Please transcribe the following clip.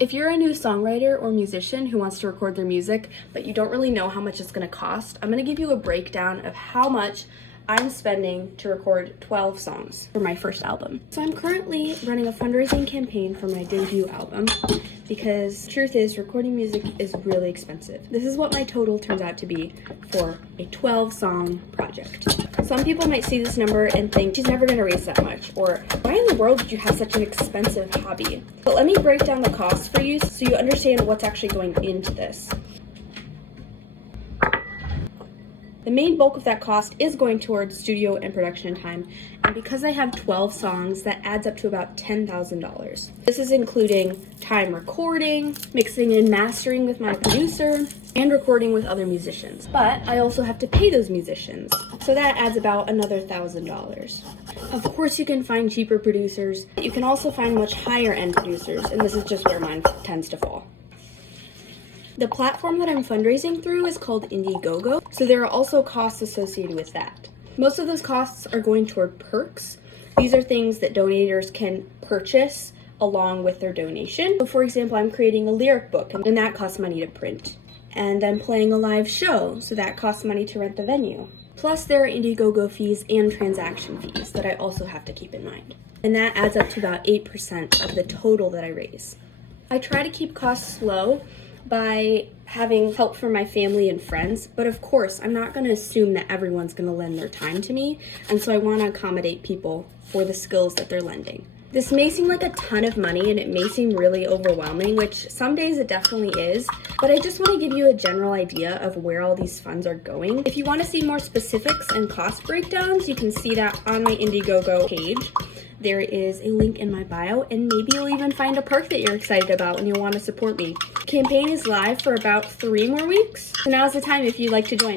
If you're a new songwriter or musician who wants to record their music, but you don't really know how much it's going to cost, I'm going to give you a breakdown of how much I'm spending to record 12 songs for my first album. So I'm currently running a fundraising campaign for my debut album because truth is recording music is really expensive. This is what my total turns out to be for a 12-song project. Some people might see this number and think she's never going to raise that much, or why in the world would you have such an expensive hobby? But let me break down the costs for you so you understand what's actually going into this. The main bulk of that cost is going towards studio and production time, and because I have 12 songs, that adds up to about $10,000. This is including time recording, mixing and mastering with my producer, and recording with other musicians. But I also have to pay those musicians, so that adds about another $1,000. Of course, you can find cheaper producers. You can also find much higher end producers, and this is just where mine tends to fall. The platform that I'm fundraising through is called Indiegogo, so there are also costs associated with that. Most of those costs are going toward perks. These are things that donators can purchase along with their donation. So for example, I'm creating a lyric book, and that costs money to print. And I'm playing a live show, so that costs money to rent the venue. Plus there are Indiegogo fees and transaction fees that I also have to keep in mind. And that adds up to about 8% of the total that I raise. I try to keep costs low by having help from my family and friends, but of course, I'm not going to assume that everyone's going to lend their time to me, and so I want to accommodate people for the skills that they're lending. This may seem like a ton of money, and it may seem really overwhelming, which some days it definitely is, but I just want to give you a general idea of where all these funds are going. If you want to see more specifics and cost breakdowns, you can see that on my Indiegogo page. There is a link in my bio, and maybe you'll even find a perk that you're excited about and you'll want to support me. The campaign is live for about 3 more weeks, so now's the time if you'd like to join.